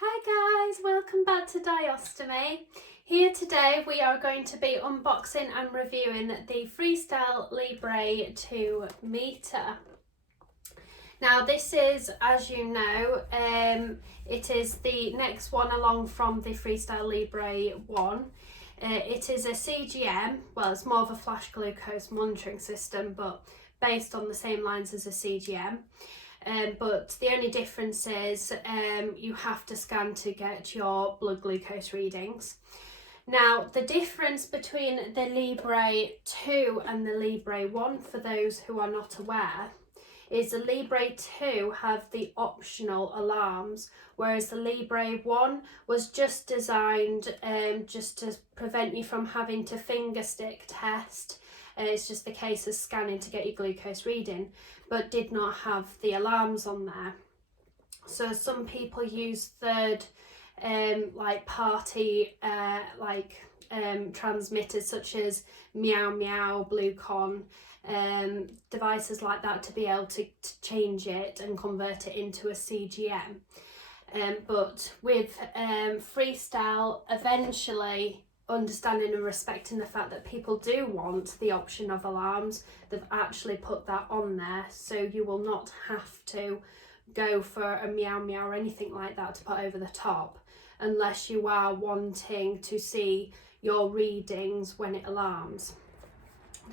Hi guys, welcome back to Diostomy. Here today we are going to be unboxing and reviewing the Freestyle Libre 2 meter. Now this is, as you know, it is the next one along from the Freestyle Libre 1. It is a CGM, well it's more of a flash glucose monitoring system but based on the same lines as a CGM. But the only difference is you have to scan to get your blood glucose readings. Now, the difference between the Libre 2 and the Libre 1, for those who are not aware, is the Libre 2 have the optional alarms, whereas the Libre 1 was just designed just to prevent you from having to finger stick test. It's just the case of scanning to get your glucose reading, but did not have the alarms on there. So some people use third party transmitters such as Meow Meow, Bluecon, devices like that to be able to change it and convert it into a CGM. But with Freestyle, eventually understanding and respecting the fact that people do want the option of alarms, they've actually put that on there, so you will not have to go for a Meow Meow or anything like that to put over the top, unless you are wanting to see your readings when it alarms.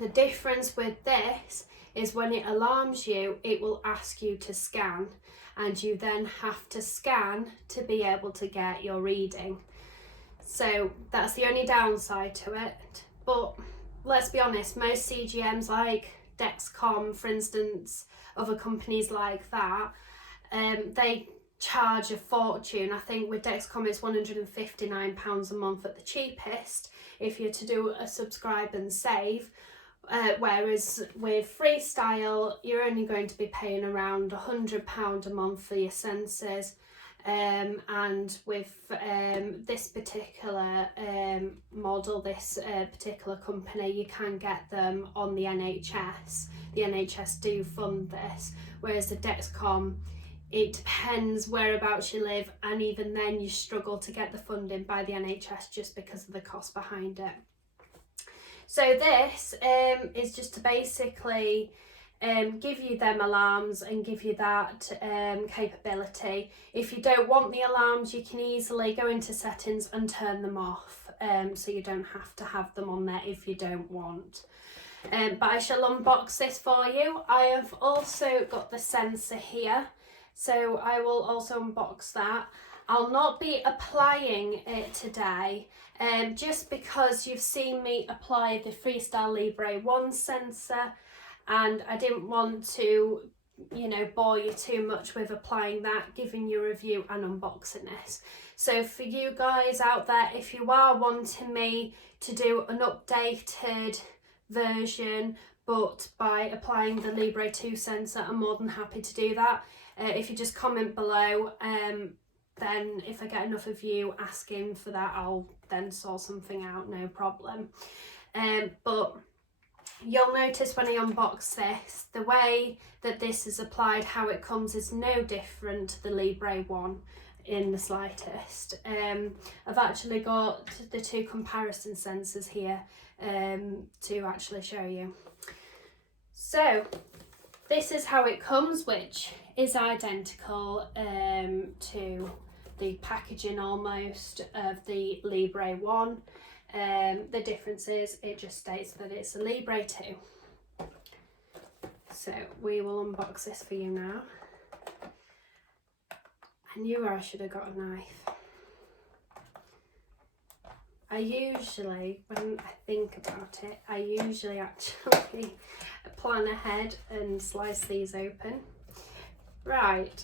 The difference with this is when it alarms you, it will ask you to scan, and you then have to scan to be able to get your reading. So that's the only downside to it. But let's be honest, most CGMs like Dexcom, for instance, other companies like that, they charge a fortune. I think with Dexcom it's £159 a month at the cheapest if you're to do a subscribe and save. Whereas with Freestyle, you're only going to be paying around £100 a month for your sensors. And with this particular model, this particular company, you can get them on the NHS. The NHS do fund this, whereas the Dexcom, it depends whereabouts you live, and even then you struggle to get the funding by the NHS just because of the cost behind it. So this is just to basically give you them alarms and give you that capability. If you don't want the alarms, you can easily go into settings and turn them off, so you don't have to have them on there if you don't want. But I shall unbox this for you. I have also got the sensor here, so I will also unbox that. I'll not be applying it today, just because you've seen me apply the Freestyle Libre 1 sensor, and I didn't want to, bore you too much with applying that, giving you a review and unboxing this. So for you guys out there, if you are wanting me to do an updated version, but by applying the Libre 2 sensor, I'm more than happy to do that. If you just comment below, then if I get enough of you asking for that, I'll then sort something out, no problem. But you'll notice when I unbox this, the way that this is applied, how it comes, is no different to the Libre 1 in the slightest. I've actually got the two comparison sensors here to actually show you. So this is how it comes, which is identical to the packaging almost of the Libre 1. The difference is it just states that it's a Libre 2. So we will unbox this for you now. I knew I should have got a knife. I usually, when I think about it, I usually actually plan ahead and slice these open. Right,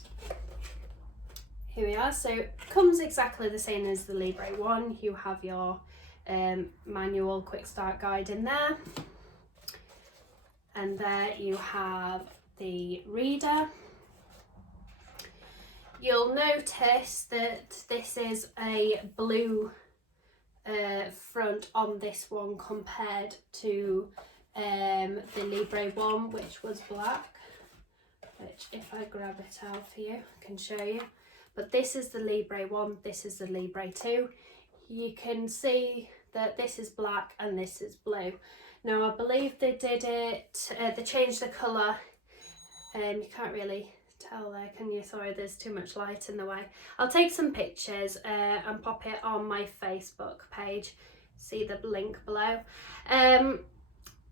here we are. So it comes exactly the same as the Libre 1. You have your manual quick start guide in there, and there you have the reader. You'll notice that this is a blue front on this one compared to the Libre 1, which was black, which if I grab it out for you I can show you. but this is the Libre 1, this is the Libre 2. You can see that this is black and this is blue. Now I believe they did it, they changed the colour, you can't really tell there, can you? Sorry, there's too much light in the way. I'll take some pictures and pop it on my Facebook page, see the link below.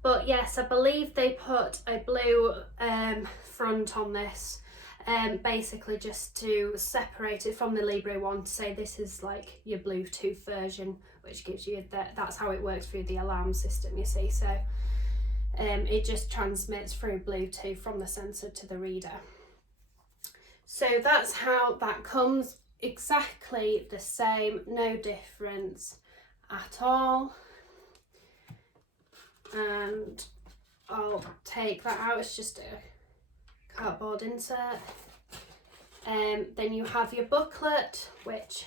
But yes, I believe they put a blue front on this, basically just to separate it from the Libre 1, to say this is like your Bluetooth version, which gives you that's how it works through the alarm system, you see. So it just transmits through Bluetooth from the sensor to the reader. So that's how that comes, exactly the same, no difference at all. And I'll take that out, it's just a cardboard insert. Then you have your booklet, which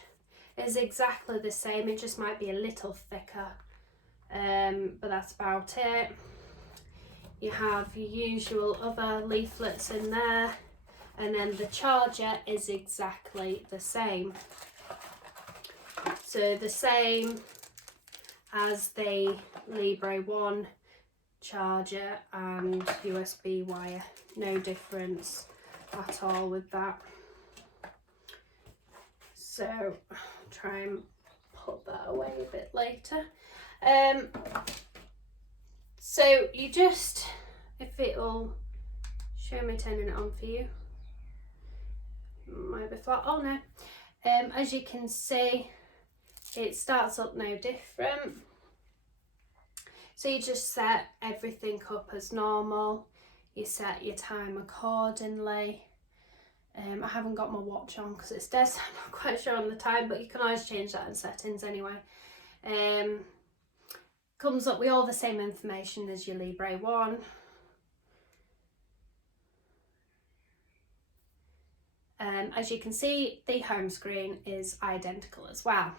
is exactly the same, it just might be a little thicker, but that's about it. You have your usual other leaflets in there, and then the charger is exactly the same. So the same as the Libre 1 charger and USB wire, no difference at all with that. So I'll try and put that away a bit later. So you just, if it'll show me turning it on for you, might be flat, oh no. As you can see, it starts up no different. So you just set everything up as normal, you set your time accordingly. I haven't got my watch on because it's dead, so I'm not quite sure on the time, but you can always change that in settings anyway. Comes up with all the same information as your Libre 1. As you can see, the home screen is identical as well.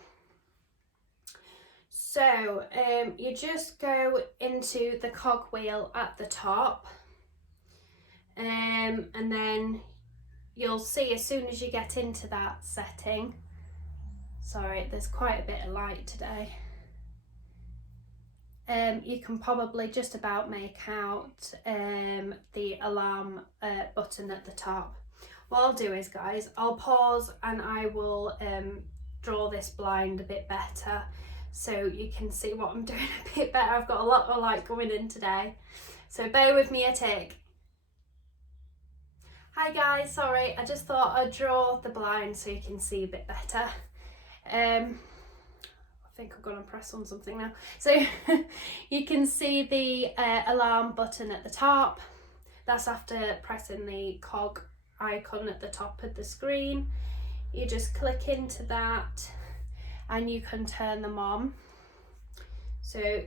So you just go into the cogwheel at the top, and then you'll see as soon as you get into that setting, sorry, there's quite a bit of light today, you can probably just about make out the alarm button at the top. What I'll do is, guys, I'll pause and I will draw this blind a bit better so you can see what I'm doing a bit better. I've got a lot of light coming in today, so bear with me a tick. Hi guys, sorry, I just thought I'd draw the blind so you can see a bit better. I think I'm going to press on something now. So you can see the alarm button at the top. That's after pressing the cog icon at the top of the screen. You just click into that and you can turn them on. So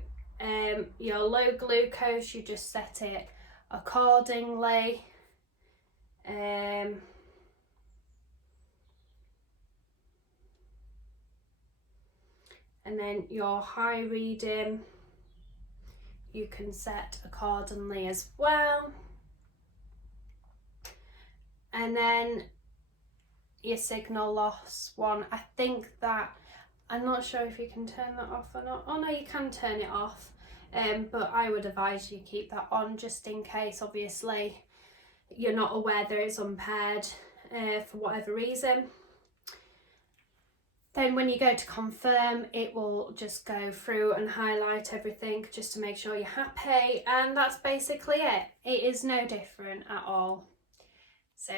your low glucose, you just set it accordingly. And then your high reading, you can set accordingly as well. And then your signal loss one, I think that, I'm not sure if you can turn that off or not. Oh no, you can turn it off, but I would advise you keep that on just in case, obviously, you're not aware that it's impaired for whatever reason. Then when you go to confirm, it will just go through and highlight everything just to make sure you're happy, and that's basically it. It is no different at all. So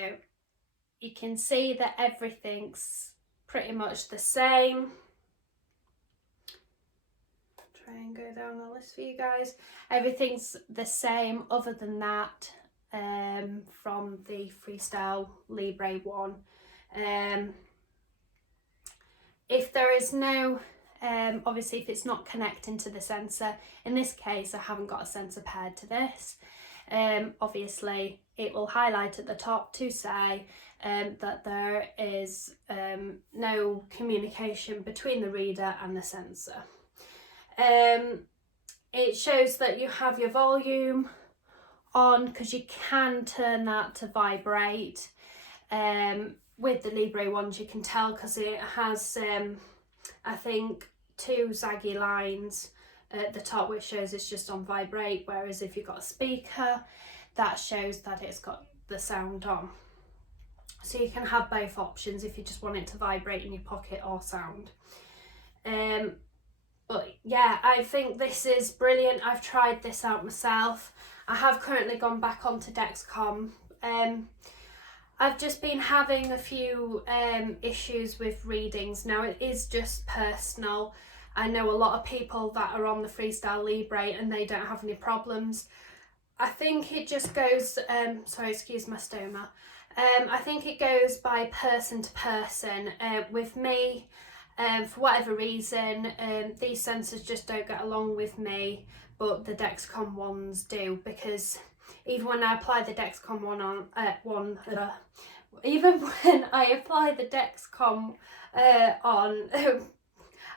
you can see that everything's pretty much the same. Try and go down the list for you guys. Everything's the same other than that from the Freestyle Libre 1. If there is no, obviously if it's not connecting to the sensor, in this case I haven't got a sensor paired to this, obviously it will highlight at the top to say that there is no communication between the reader and the sensor. It shows that you have your volume on because you can turn that to vibrate. With the Libre ones you can tell because it has I think 2 zaggy lines at the top which shows it's just on vibrate, whereas if you've got a speaker that shows that it's got the sound on. So you can have both options if you just want it to vibrate in your pocket or sound. But yeah, I think this is brilliant. I've tried this out myself. I have currently gone back onto Dexcom. I've just been having a few issues with readings. Now it is just personal. I know a lot of people that are on the Freestyle Libre and they don't have any problems. I think it just goes, sorry, excuse my stoma. I think it goes by person to person. With me, for whatever reason, these sensors just don't get along with me, but the Dexcom ones do, because even when I apply the Dexcom even when I apply the Dexcom on,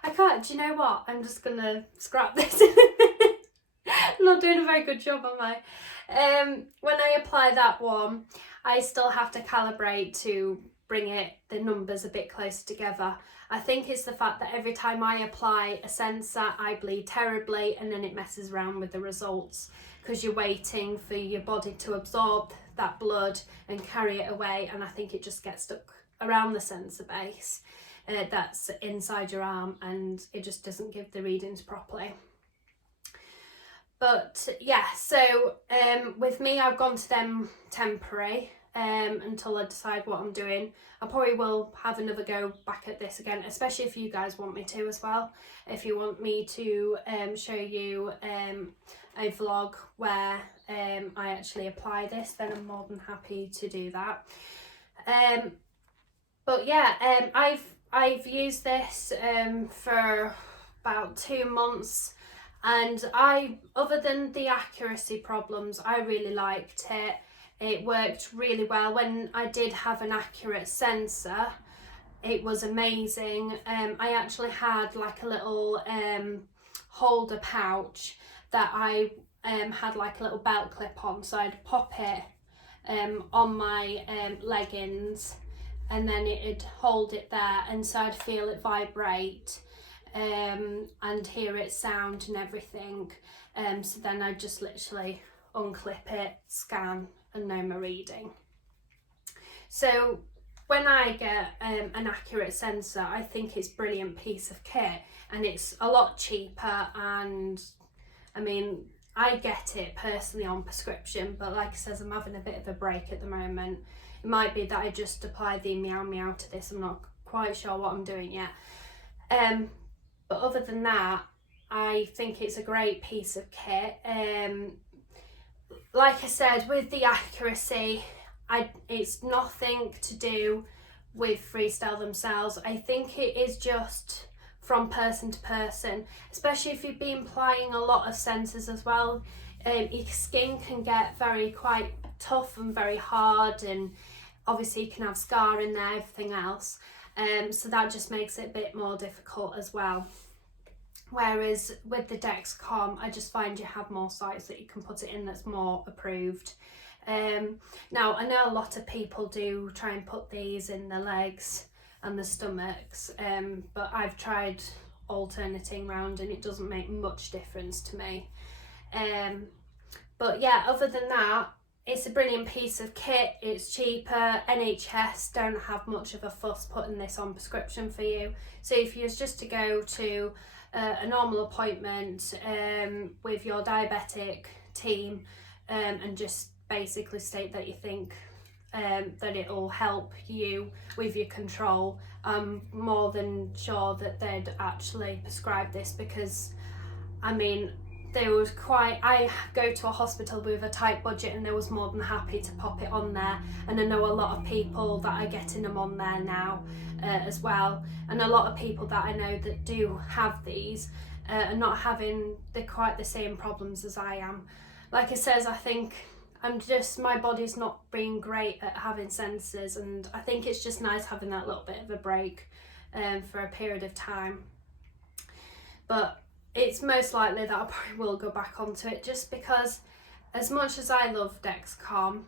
I can't, do you know what? I'm just gonna scrap this. I'm not doing a very good job, am I? When I apply that one, I still have to calibrate to bring the numbers a bit closer together. I think it's the fact that every time I apply a sensor, I bleed terribly and then it messes around with the results, because you're waiting for your body to absorb that blood and carry it away, and I think it just gets stuck around the sensor base that's inside your arm, and it just doesn't give the readings properly. But yeah, so with me, I've gone to them temporary until I decide what I'm doing. I probably will have another go back at this again, especially if you guys want me to as well. If you want me to show you a vlog where I actually apply this, then I'm more than happy to do that. But yeah, I've used this for about 2 months. And other than the accuracy problems, I really liked it. It worked really well. When I did have an accurate sensor, it was amazing. I actually had like a little holder pouch that I had like a little belt clip on, so I'd pop it on my leggings, and then it'd hold it there, and so I'd feel it vibrate. And hear it sound and everything, so then I just literally unclip it, scan, and know my reading. So when I get an accurate sensor, I think it's a brilliant piece of kit, and it's a lot cheaper, and I mean, I get it personally on prescription, but like I says, I'm having a bit of a break at the moment. It might be that I just apply the meow meow to this. I'm not quite sure what I'm doing yet. But other than that, I think it's a great piece of kit. Like I said, with the accuracy, it's nothing to do with Freestyle themselves. I think it is just from person to person, especially if you've been applying a lot of sensors as well. Your skin can get quite tough and very hard, and obviously you can have scar in there, everything else. So that just makes it a bit more difficult as well. Whereas with the Dexcom, I just find you have more sites that you can put it in that's more approved. Now, I know a lot of people do try and put these in the legs and the stomachs, but I've tried alternating round and it doesn't make much difference to me. But yeah, other than that, it's a brilliant piece of kit. It's cheaper. NHS don't have much of a fuss putting this on prescription for you. So if you was just to go to a normal appointment with your diabetic team and just basically state that you think that it'll help you with your control, I'm more than sure that they'd actually prescribe this, because I mean, I go to a hospital with a tight budget and they was more than happy to pop it on there, and I know a lot of people that are getting them on there now as well, and a lot of people that I know that do have these are not having quite the same problems as I am. Like I says, I think my body's not being great at having sensors, and I think it's just nice having that little bit of a break for a period of time. But it's most likely that I probably will go back onto it, just because as much as I love Dexcom,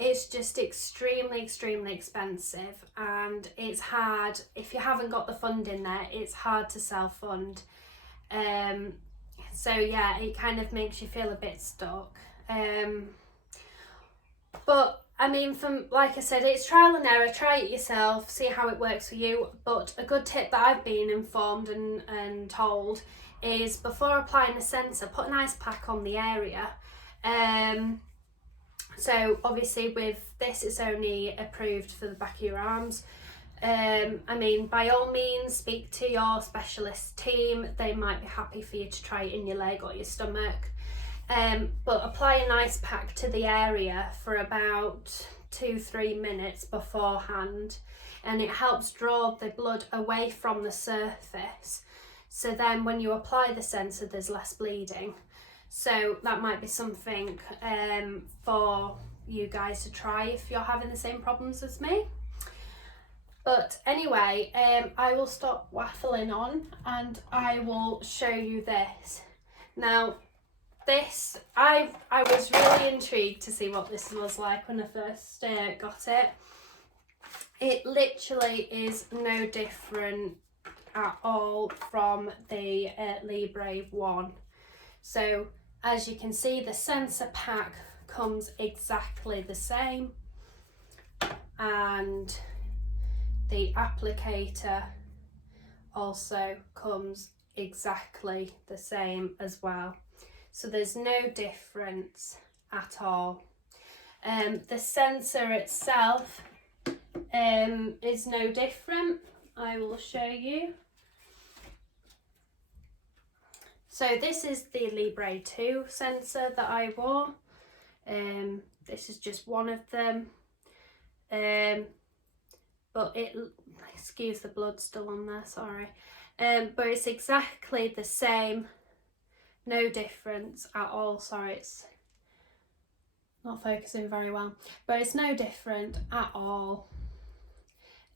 it's just extremely expensive, and it's hard if you haven't got the funding there. It's hard to self-fund. So yeah, it kind of makes you feel a bit stuck. But I mean, from, like I said, it's trial and error. Try it yourself, see how it works for you. But a good tip that I've been informed and told is, before applying a sensor, put an ice pack on the area. So obviously with this, it's only approved for the back of your arms. I mean, by all means, speak to your specialist team. They might be happy for you to try it in your leg or your stomach. But apply an ice pack to the area for about 2-3 minutes beforehand, and it helps draw the blood away from the surface. So then when you apply the sensor, there's less bleeding. So that might be something for you guys to try if you're having the same problems as me. But anyway, I will stop waffling on and I will show you this. Now, this, I was really intrigued to see what this was like when I first got it. It literally is no different at all from the Libre 1. So as you can see, the sensor pack comes exactly the same, and the applicator also comes exactly the same as well. So there's no difference at all. The sensor itself is no different. I will show you. So this is the Libre 2 sensor that I wore. This is just one of them. But excuse the blood still on there, sorry. But it's exactly the same. No difference at all. Sorry, it's not focusing very well, but it's no different at all.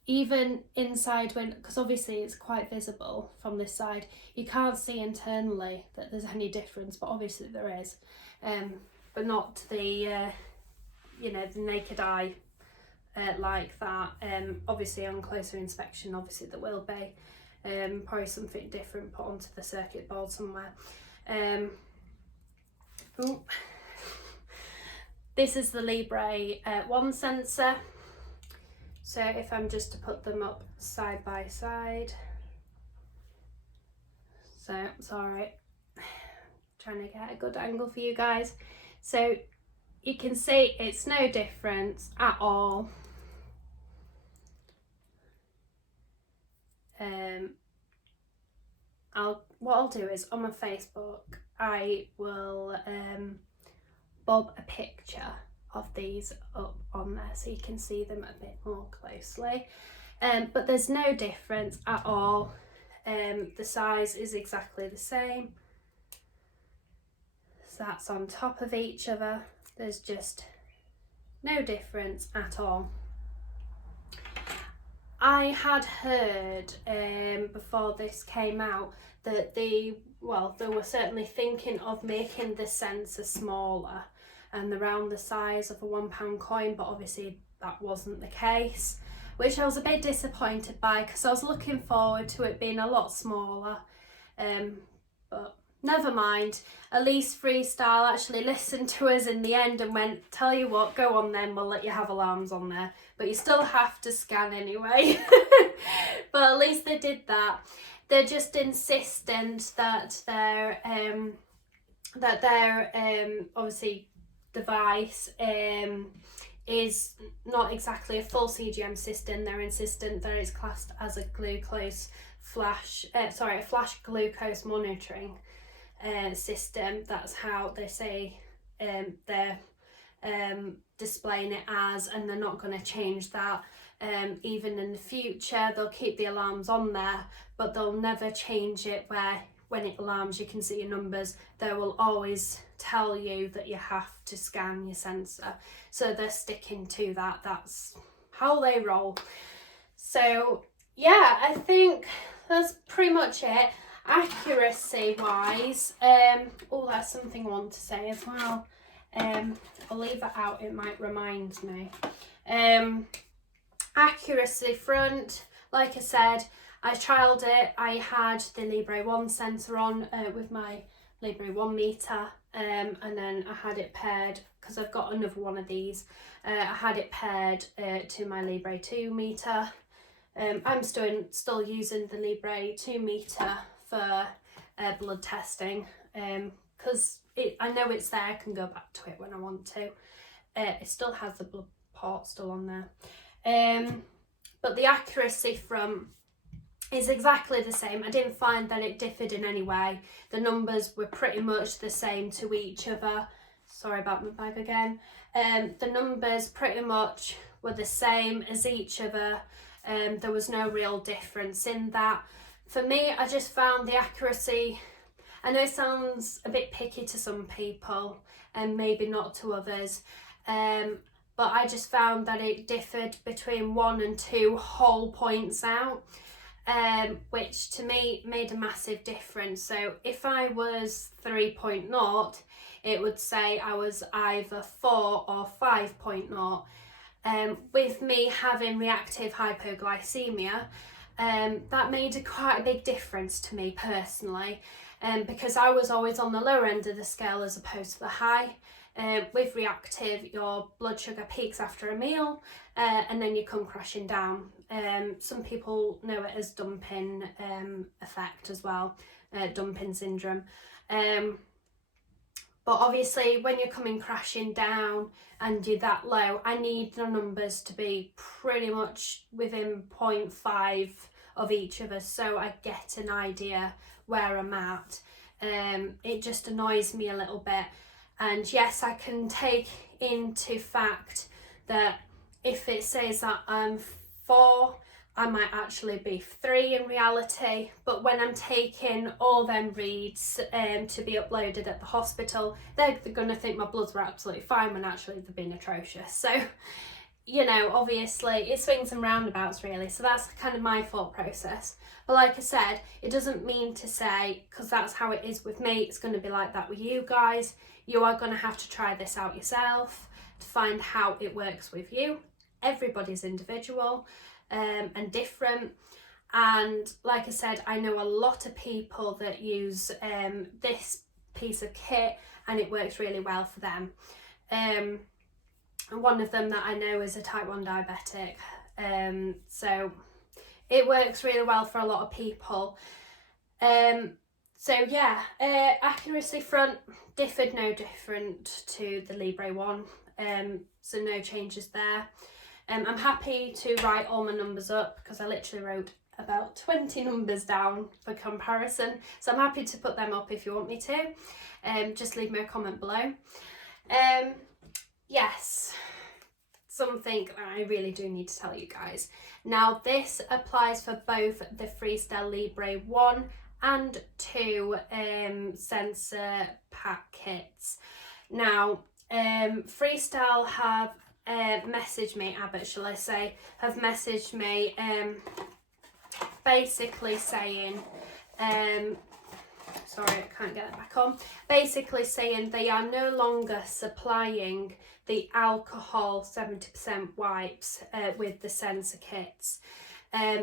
Even inside, because obviously it's quite visible from this side, you can't see internally that there's any difference, but obviously there is, but not the you know, the naked eye like that. Obviously on closer inspection, obviously there will be probably something different put onto the circuit board somewhere. This is the Libre 1 sensor. So if I'm just to put them up side by side, so sorry, trying to get a good angle for you guys. So you can see it's no difference at all. What I'll do is on my Facebook, I will bob a picture of these up on there so you can see them a bit more closely. But there's no difference at all. The size is exactly the same. So that's on top of each other. There's just no difference at all. I had heard before this came out that they were certainly thinking of making the sensor smaller and around the size of a £1 coin, but obviously that wasn't the case, which I was a bit disappointed by, because I was looking forward to it being a lot smaller. But never mind, at least Freestyle actually listened to us in the end and went, tell you what, go on then, we'll let you have alarms on there, but you still have to scan anyway. But at least they did that. They're just insistent that their obviously device is not exactly a full CGM system. They're insistent that it's classed as a flash glucose monitoring system. That's how they say they're displaying it as, and they're not going to change that. Even in the future, they'll keep the alarms on there, but they'll never change it where when it alarms you can see your numbers. They will always tell you that you have to scan your sensor. So they're sticking to that. That's how they roll. So yeah, I think that's pretty much it. Accuracy wise, oh, that's something I want to say as well. I'll leave that out, it might remind me. Accuracy front, like I said, I trialled it. I had the Libre 1 sensor on with my Libre 1 meter, and then I had it paired, because I've got another one of these, I had it paired to my Libre 2 meter. I'm still using the Libre 2 meter for blood testing, because I know it's there, I can go back to it when I want to. It still has the blood port still on there. But the accuracy from is exactly the same. I didn't find that it differed in any way. The numbers were pretty much the same to each other. Sorry about my bag again. The numbers pretty much were the same as each other. There was no real difference in that. For me, I just found the accuracy, I know it sounds a bit picky to some people and maybe not to others, but I just found that it differed between 1 and 2 whole points out, which to me made a massive difference. So if I was 3.0, it would say I was either 4 or 5.0. With me having reactive hypoglycemia, that made quite a big difference to me personally, because I was always on the lower end of the scale as opposed to the high. With reactive, your blood sugar peaks after a meal, and then you come crashing down. Some people know it as dumping effect as well, dumping syndrome. But obviously when you're coming crashing down and you're that low, I need the numbers to be pretty much within 0.5 of each other, so I get an idea where I'm at. It just annoys me a little bit. And yes, I can take into fact that if it says that I'm 4, I might actually be 3 in reality, but when I'm taking all them reads to be uploaded at the hospital, they're going to think my bloods were absolutely fine when actually they've been atrocious. So, you know, obviously it swings and roundabouts really, so that's kind of my thought process. But like I said, it doesn't mean to say, because that's how it is with me, it's going to be like that with you guys. You are going to have to try this out yourself to find how it works with you. Everybody's individual and different, and like I said, I know a lot of people that use this piece of kit and it works really well for them. And one of them that I know is a type 1 diabetic, so it works really well for a lot of people. So yeah, accuracy front differed no different to the Libre 1, so no changes there. I'm happy to write all my numbers up because I literally wrote about 20 numbers down for comparison, so I'm happy to put them up if you want me to. Just leave me a comment below. Yes, something I really do need to tell you guys. Now this applies for both the Freestyle Libre 1 and 2 sensor pack kits. Now Freestyle have messaged me, Abbott shall I say, have messaged me basically saying, sorry I can't get it back on, basically saying they are no longer supplying the alcohol 70% wipes with the sensor kits,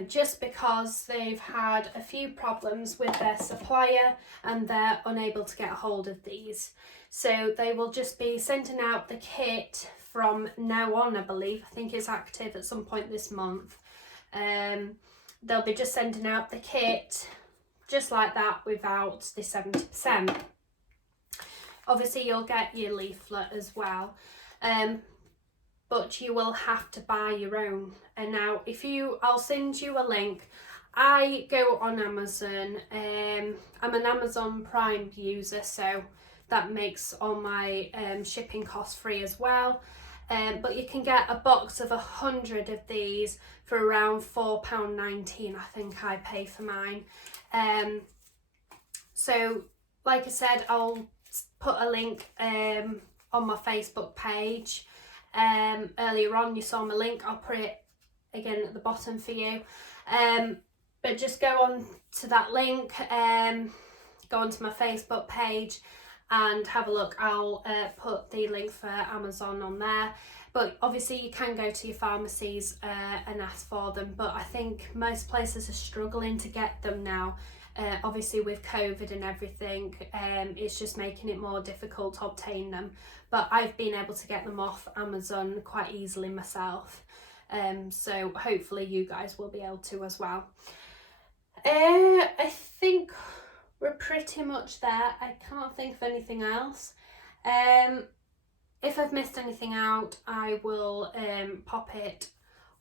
just because they've had a few problems with their supplier and they're unable to get a hold of these. So they will just be sending out the kit from now on, I believe. I think it's active at some point this month. They'll be just sending out the kit just like that without the 70%. Obviously you'll get your leaflet as well, but you will have to buy your own. And now I'll send you a link. I go on Amazon. I'm an Amazon Prime user, so that makes all my shipping costs free as well. But you can get a box of 100 of these for around £4.19, I think I pay for mine. So like I said, I'll put a link on my Facebook page. Earlier on you saw my link, I'll put it again at the bottom for you. But just go on to that link, go onto my Facebook page and have a look. I'll put the link for Amazon on there, but obviously you can go to your pharmacies and ask for them, but I think most places are struggling to get them now. Obviously with COVID and everything, it's just making it more difficult to obtain them, but I've been able to get them off Amazon quite easily myself, so hopefully you guys will be able to as well. I think we're pretty much there. I can't think of anything else. If I've missed anything out, I will pop it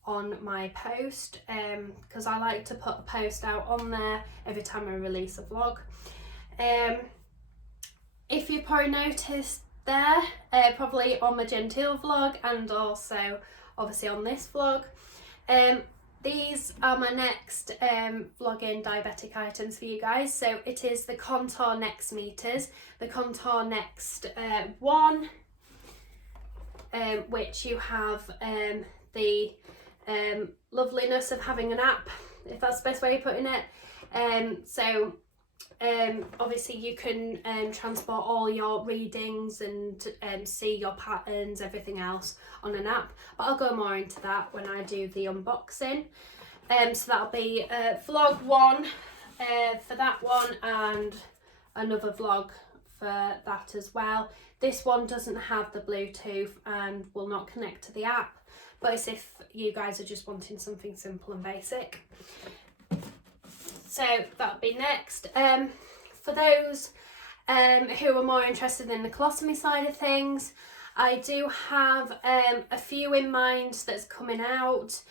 on my post, because I like to put a post out on there every time I release a vlog. If you probably noticed there, probably on my genteel vlog and also obviously on this vlog, these are my next vlogging diabetic items for you guys. So it is the Contour Next meters, the Contour Next 1, which you have the loveliness of having an app, if that's the best way of putting it. So obviously you can transport all your readings and see your patterns, everything else on an app, but I'll go more into that when I do the unboxing. So that'll be vlog 1 for that one, and another vlog for that as well. This one doesn't have the Bluetooth and will not connect to the app, but it's if you guys are just wanting something simple and basic. So that'll be next. For those who are more interested in the colostomy side of things, I do have a few in mind that's coming out.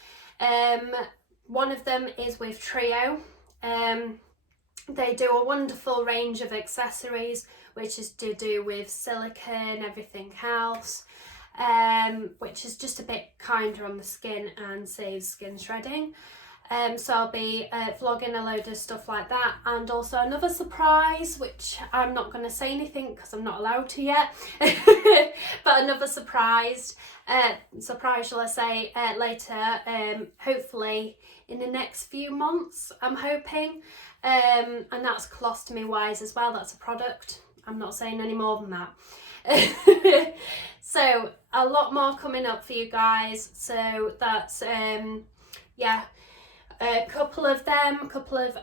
One of them is with Trio. They do a wonderful range of accessories, which is to do with silicone, everything else, which is just a bit kinder on the skin and saves skin shredding. So I'll be vlogging a load of stuff like that, and also another surprise, which I'm not going to say anything because I'm not allowed to yet, but another surprise shall I say, later, hopefully in the next few months, I'm hoping, and that's colostomy wise as well. That's a product. I'm not saying any more than that. So a lot more coming up for you guys, so that's yeah, a couple of them,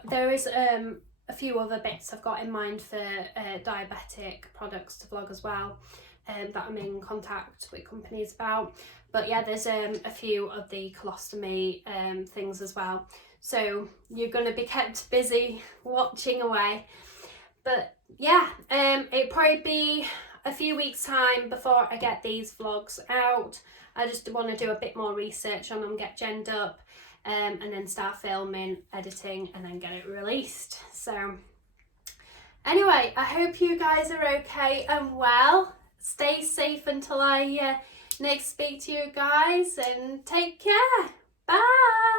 there is a few other bits I've got in mind for diabetic products to vlog as well, that I'm in contact with companies about. But yeah, there's a few of the colostomy things as well, so you're going to be kept busy watching away. But yeah, it'll probably be a few weeks time before I get these vlogs out. I just want to do a bit more research on them, get genned up, and then start filming, editing, and then get it released. So anyway, I hope you guys are okay and well. Stay safe until I next speak to you guys, and take care. Bye.